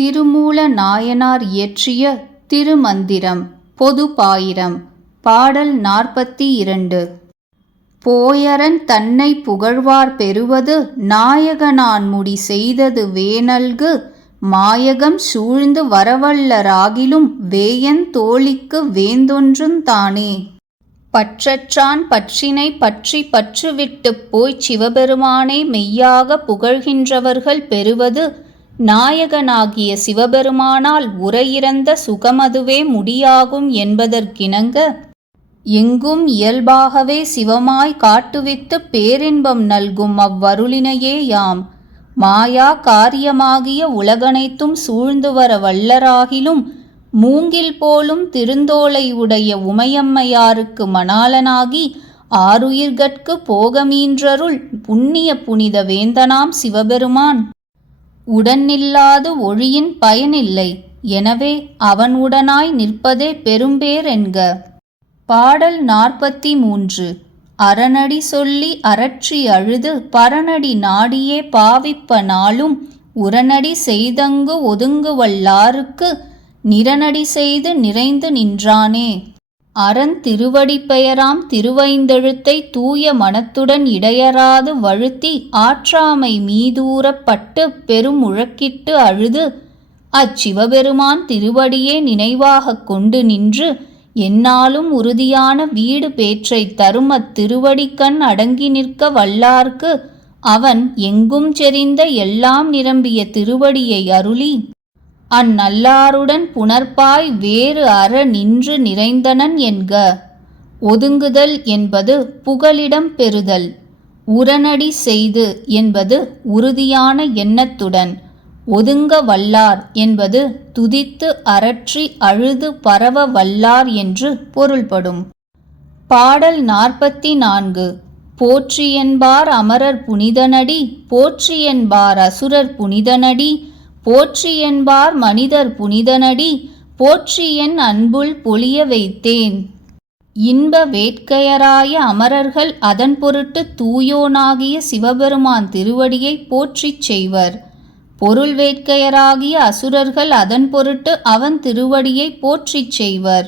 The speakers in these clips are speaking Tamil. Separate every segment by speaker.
Speaker 1: திருமூல நாயனார் இயற்றிய திருமந்திரம் பொதுப்பாயிரம் பாடல் நாற்பத்தி இரண்டு. போயரன் தன்னை புகழ்வார் பெறுவது நாயகனான்முடி செய்தது வேனல்கு மாயகம் சூழ்ந்து வரவல்லராகிலும் வேயன் தோழிக்கு வேந்தொன்றும் தானே. பற்றற்றான் பற்றினை பற்றி பற்றுவிட்டுப் போய்ச் சிவபெருமானை மெய்யாக புகழ்கின்றவர்கள் பெறுவது நாயகனாகிய சிவபெருமானால் உரையிறந்த சுகமதுவே முடியாகும் என்பதற்கிணங்க எங்கும் இயல்பாகவே சிவமாய் காட்டுவித்துப் பேரின்பம் நல்கும் அவ்வருளினையே யாம். மாயா காரியமாகிய உலகனைத்தும் சூழ்ந்து வர வல்லராகிலும் மூங்கில் போலும் திருந்தோலை உடைய உமையம்மையாருக்கு மணாளனாகி ஆருயிர்கட்கு போகமீன்றருள் புண்ணிய புனித வேந்தனாம் சிவபெருமான். உடனில்லாது ஒழியின் பயனில்லை. எனவே அவன் உடனாய் நிற்பதே பெரும்பேரென்க பாடல் நாற்பத்தி மூன்று அரணடி சொல்லி அரற்றி அழுது பரநடி நாடியே பாவிப்ப நாளும் உரநடி செய்தங்கு ஒதுங்குவல்லாருக்கு நிரநடி செய்து நிறைந்து நின்றானே. அறந் திருவடி பெயராம் திருவைந்தெழுத்தை தூய மனத்துடன் இடையராது வழுத்தி ஆற்றாமை மீதூரப்பட்டு பெருமுழக்கிட்டு அழுது அச்சிவபெருமான் திருவடியே நினைவாகக் கொண்டு நின்று என்னாலும் உறுதியான வீடு பேற்றை தரும் அத்திருவடிக்கண் அடங்கி நிற்க வல்லார்க்கு அவன் எங்கும் செறிந்த எல்லாம் நிரம்பிய திருவடியை அருளி அந்நல்லாருடன் புணர்ப்பாய் வேறு அற நின்று நிறைந்தனன் என்க. ஒதுங்குதல் என்பது புகலிடம் பெறுதல். உரனடி செய்து என்பது உறுதியான எண்ணத்துடன். ஒதுங்க வல்லார் என்பது துதித்து அரற்றி அழுது பரவ வல்லார் என்று பொருள்படும். பாடல் நாற்பத்தி நான்கு போற்றி என்பார் அமரர் புனிதனடி போற்றி என்பார் அசுரர் புனிதனடி போற்றி என்பார் மனிதர் புனிதனடி போற்றி என் அன்புள் பொழிய வைத்தேன். இன்ப வேட்கையராய அமரர்கள் அதன் பொருட்டு தூயோனாகிய சிவபெருமான் திருவடியை போற்றிச் செய்வர். பொருள் வேட்கையராகிய அசுரர்கள் அதன் பொருட்டு அவன் திருவடியை போற்றிச் செய்வர்.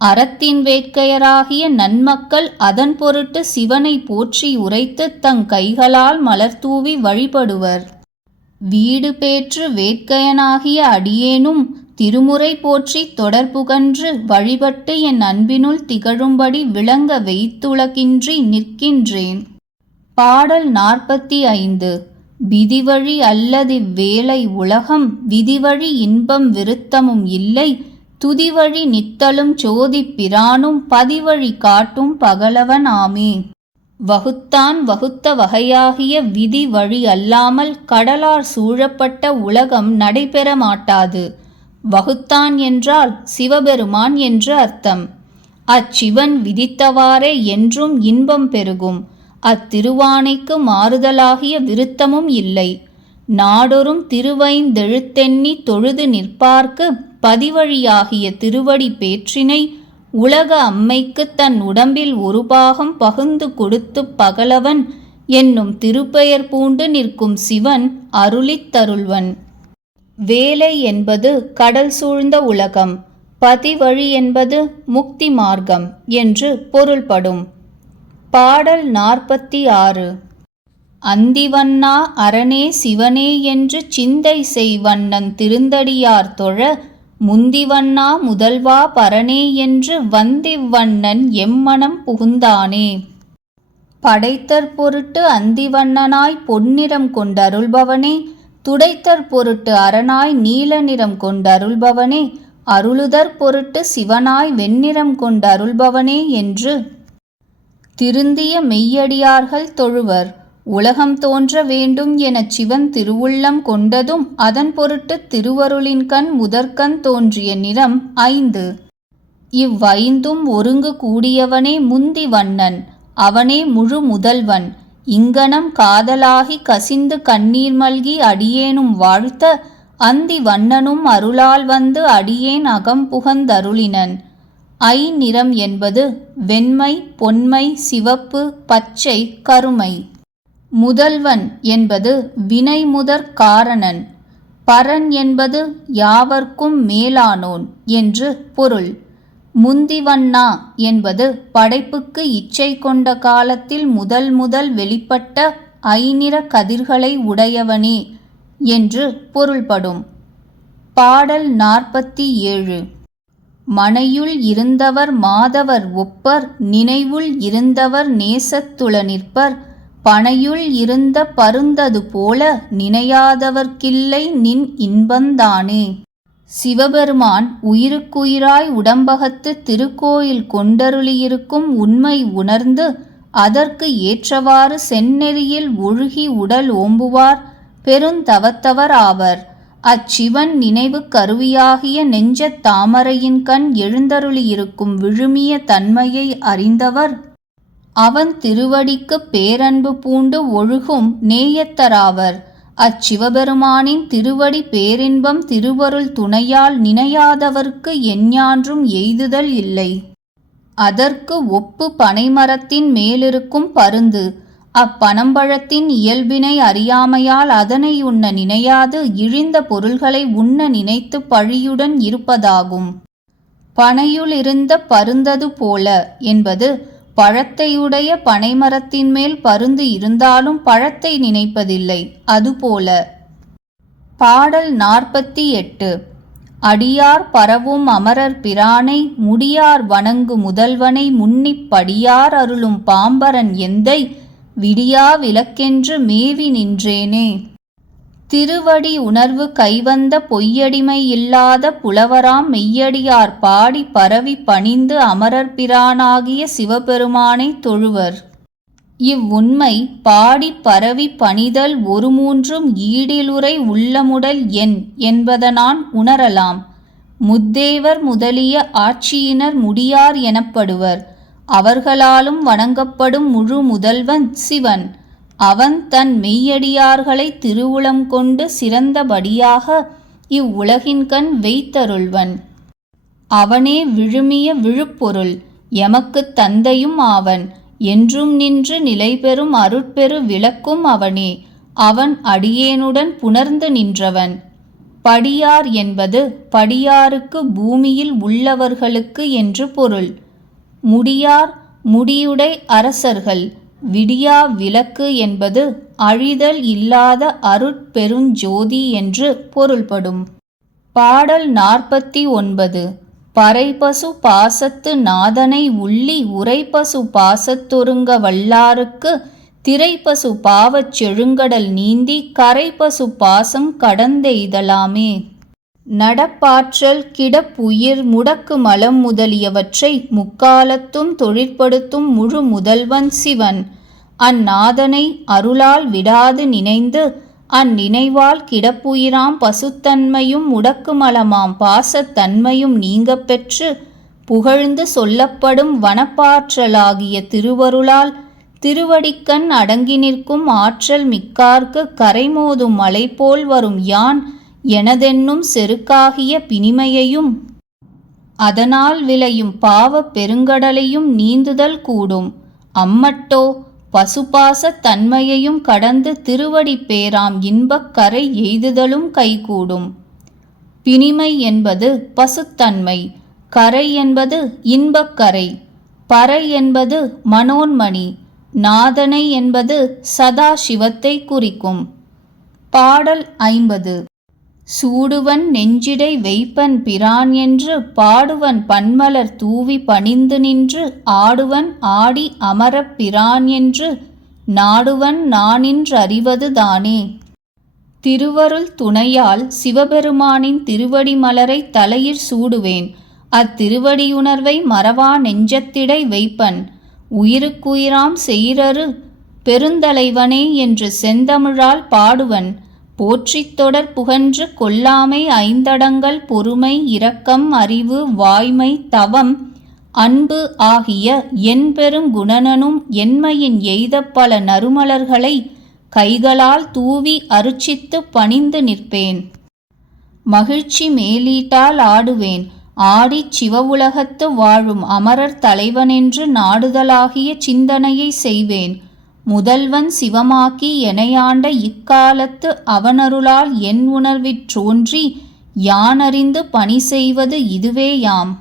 Speaker 1: அறத்தின் வேட்கையராகிய நன்மக்கள் அதன் பொருட்டு சிவனை போற்றி உரைத்து தங் கைகளால் மலர்தூவி வழிபடுவர். வீடு பேற்று வேட்கையனாகிய அடியேனும் திருமுறை போற்றி தொடர்புகன்று வழிபட்டு என் அன்பினுள் திகழும்படி விளங்க வைத்துலகின்றி நிற்கின்றேன். பாடல் நாற்பத்தி ஐந்து விதிவழி அல்லது வேலை உலகம் விதிவழி இன்பம் விருத்தமும் இல்லை. துதிவழி நித்தலும் சோதி பிரானும் பதிவழி காட்டும் பகலவன் ஆமே. வகுத்தான் வகுத்த வகையாகிய விதி வழி அல்லாமல் கடலார் சூழப்பட்ட உலகம் நடைபெற மாட்டாது. வகுத்தான் என்றால் சிவபெருமான் என்று அர்த்தம். அச்சிவன் விதித்தவாறே என்றும் இன்பம் பெருகும். அத்திருவானைக்கு மாறுதலாகிய விருத்தமும் இல்லை. நாடொரும் திருவைந்தெழுத்தெண்ணி தொழுது நிற்பார்க்கு பதிவழியாகிய திருவடி பேற்றினை உலக அம்மைக்கு தன் உடம்பில் ஒரு பாகம் பகுந்து கொடுத்து பகலவன் என்னும் திருப்பெயர் பூண்டு நிற்கும் சிவன் அருளித் தருள்வன். வேலை என்பது கடல் சூழ்ந்த உலகம் பதிவழி என்பது முக்தி மார்க்கம் என்று பொருள்படும். பாடல் நாற்பத்தி ஆறு அந்திவண்ணா அரணே சிவனே என்று சிந்தை செய்வண்ணன் திருந்தடியார் தொழ முந்திவண்ணா முதல்வா பரனே என்று வந்திவ்வண்ணன் எம்மனம் புகுந்தானே. படைத்தற் பொருட்டு அந்திவண்ணனாய் பொன்னிறம் கொண்டருள்பவனே துடைத்தற் பொருட்டு அரணாய் நீல நிறம் கொண்டருள்பவனே அருளுதற் பொருட்டு சிவனாய் வெண்ணிறம் கொண்டருள்பவனே என்று திருந்திய மெய்யடியார்கள் தொழுவர். உலகம் தோன்ற வேண்டும் எனச் சிவன் திருவுள்ளம் கொண்டதும் அதன் பொருட்டு திருவருளின் கண் முதற்கண் தோன்றிய நிறம் ஐந்து. இவ்வைந்தும் ஒருங்கு கூடியவனே முந்தி வண்ணன் அவனே முழு முதல்வன். இங்கனம் காதலாகி கசிந்து கண்ணீர் மல்கி அடியேனும் வாழ்த்த அந்தி வண்ணனும் அருளால் வந்து அடியேன் அகம் புகந்தருளினன். ஐ நிறம் என்பது வெண்மை பொன்மை சிவப்பு பச்சை கருமை. முதல்வன் என்பது வினைமுதற் காரணன். பரன் என்பது யாவர்க்கும் மேலானோன் என்று பொருள். முந்திவண்ணா என்பது படைப்புக்கு இச்சை கொண்ட காலத்தில் முதல் முதல் வெளிப்பட்ட ஐநிற கதிர்களை உடையவனே என்று பொருள்படும். பாடல் நாற்பத்தி ஏழு மனையுள் இருந்தவர் மாதவர் ஒப்பர் நினைவுள் இருந்தவர் நேசத்துள நிற்பர் பனையுள் இருந்த பருந்தது போல நினையாதவர்க்கில்லை நின் இன்பந்தானே. சிவபெருமான் உயிருக்குயிராய் உடம்பகத்து திருக்கோயில் கொண்டருளியிருக்கும் உண்மை உணர்ந்து அதற்கு ஏற்றவாறு செந்நெறியில் ஒழுகி உடல் ஓம்புவார் பெருந்தவத்தவர் ஆவர். அச்சிவன் நினைவு கருவியாகிய நெஞ்சத் தாமரையின் கண் எழுந்தருளியிருக்கும் விழுமிய தன்மையை அறிந்தவர் அவன் திருவடிக்குப் பேரன்பு பூண்டு ஒழுகும் நேயத்தராவர். அச்சிவபெருமானின் திருவடி பேரின்பம் திருவருள் துணையால் நினையாதவர்க்கு எஞ்ஞான்றும் எய்துதல் இல்லை. அதற்கு ஒப்பு பனைமரத்தின் மேலிருக்கும் பருந்து. அப்பனம்பழத்தின் இயல்பினை அறியாமையால் அதனை உண்ண நினையாது இழிந்த பொருள்களை உண்ண நினைத்து பழியுடன் இருப்பதாகும். பனையுளிருந்த பருந்தது போல என்பது பழத்தையுடைய பனைமரத்தின் மேல் பருந்து இருந்தாலும் பழத்தை நினைப்பதில்லை. அதுபோல பாடல் நாற்பத்தி எட்டு அடியார் பரவும் அமரர் பிரானை முடியார் வணங்கு முதல்வனை முன்னிப் படியார் அருளும் பாம்பரன் எந்தை விடியா விளக்கென்று மேவி நின்றேனே. திருவடி உணர்வு கைவந்த பொய்யடிமை இல்லாத புலவராம் மெய்யடியார் பாடி பரவி பணிந்து அமரர் பிரானாகிய சிவபெருமானை தொழுவர். இவ்வுண்மை பாடி பரவி பணிதல் ஒரு மூன்றும் ஈடிலுரை உள்ளமுடல் என் என்பதனான் உணரலாம். முத்தேவர் முதலிய ஆட்சியினர் முடியார் எனப்படுவர். அவர்களாலும் வணங்கப்படும் முழு முதல்வன் சிவன். அவன் தன் மெய்யடியார்களை திருவுளம் கொண்டு சிறந்தபடியாக இவ்வுலகின்கண் வைத்தருள்வன் அவனே விழுமிய விழுப்பொருள் எமக்குத் தந்தையும் ஆவன். என்றும் நின்று நிலைபெறும் அருட்பெரு விளக்கும் அவனே அவன் அடியேனுடன் புணர்ந்து நின்றவன். படியார் என்பது படியாருக்கு பூமியில் உள்ளவர்களுக்கு என்று பொருள். முடியார் முடியுடை அரசர்கள். விடியா விளக்கு என்பது அழிதல் இல்லாத அருட்பெருஞ்சோதி என்று பொருள்படும். பாடல் நாற்பத்தி ஒன்பது. பறைபசு பாசத்து நாதனை உள்ளி உரைபசு பாசத்தொருங்க வல்லாருக்கு திரைப்பசு பாவச் செழுங்கடல் நீந்தி கரைப்பசு பாசம் கடந்தெய்தலாமே. நடப்பாற்றல் கிடப்புயிர் முடக்கு மலம் முதலியவற்றை முக்காலத்தும் தொழிற்படுத்தும் முழு முதல்வன் சிவன். அந்நாதனை அருளால் விடாது நினைந்து அந்நினைவால் கிடப்புயிராம் பசுத்தன்மையும் முடக்குமலமாம் பாசத்தன்மையும் நீங்கப் பெற்று புகழ்ந்து சொல்லப்படும் வனப்பாற்றலாகிய திருவருளால் திருவடிக்கண் அடங்கி நிற்கும் ஆற்றல் மிக்கார்க்கு கரைமோதும் மலை போல் வரும் யான் எனதென்னும் செருக்காகிய பிணிமையையும் அதனால் விளையும் பாவப் பெருங்கடலையும் நீந்துதல் கூடும். அம்மட்டோ பசுபாசத் தன்மையையும் கடந்து திருவடி பேராம் இன்பக்கரை எய்துதலும் கைகூடும். பிணிமை என்பது பசுத்தன்மை கரை என்பது இன்பக்கரை பறை என்பது மனோன்மணி நாதனை என்பது சதாசிவத்தை குறிக்கும். பாடல் ஐம்பது. சூடுவன் நெஞ்சிடை வெய்ப்பன் பிரான் என்று பாடுவன் பன்மலர் தூவி பணிந்து நின்று ஆடுவன் ஆடி அமரப் பிரான் என்று நாடுவன் நானின்றறிவது தானே. திருவருள் துணையால் சிவபெருமானின் திருவடி மலரை தலையிற் சூடுவேன். அத்திருவடியுணர்வை மறவா நெஞ்சத்திடை வைப்பன். உயிருக்குயிராம் செய்ரரு பெருந்தலைவனே என்று செந்தமிழால் பாடுவன். போற்றித் தொடர் புகன்று கொல்லாமை ஐந்தடங்கள் பொறுமை இரக்கம் அறிவு வாய்மை தவம் அன்பு ஆகிய என்பெரும் குணனனும் என்மையின் எய்த பல நறுமலர்களை கைகளால் தூவி அருச்சித்து பணிந்து நிற்பேன். மகிழ்ச்சி மேலீட்டால் ஆடுவேன். ஆடிச் சிவவுலகத்து வாழும் அமரர் தலைவனென்று நாடுதலாகிய சிந்தனையை செய்வேன். முதல்வன் சிவமாக்கி எனையாண்ட இக்காலத்து அவனருளால் என் உணர்விற்றோன்றி யானறிந்து பணி செய்வது இதுவேயாம்.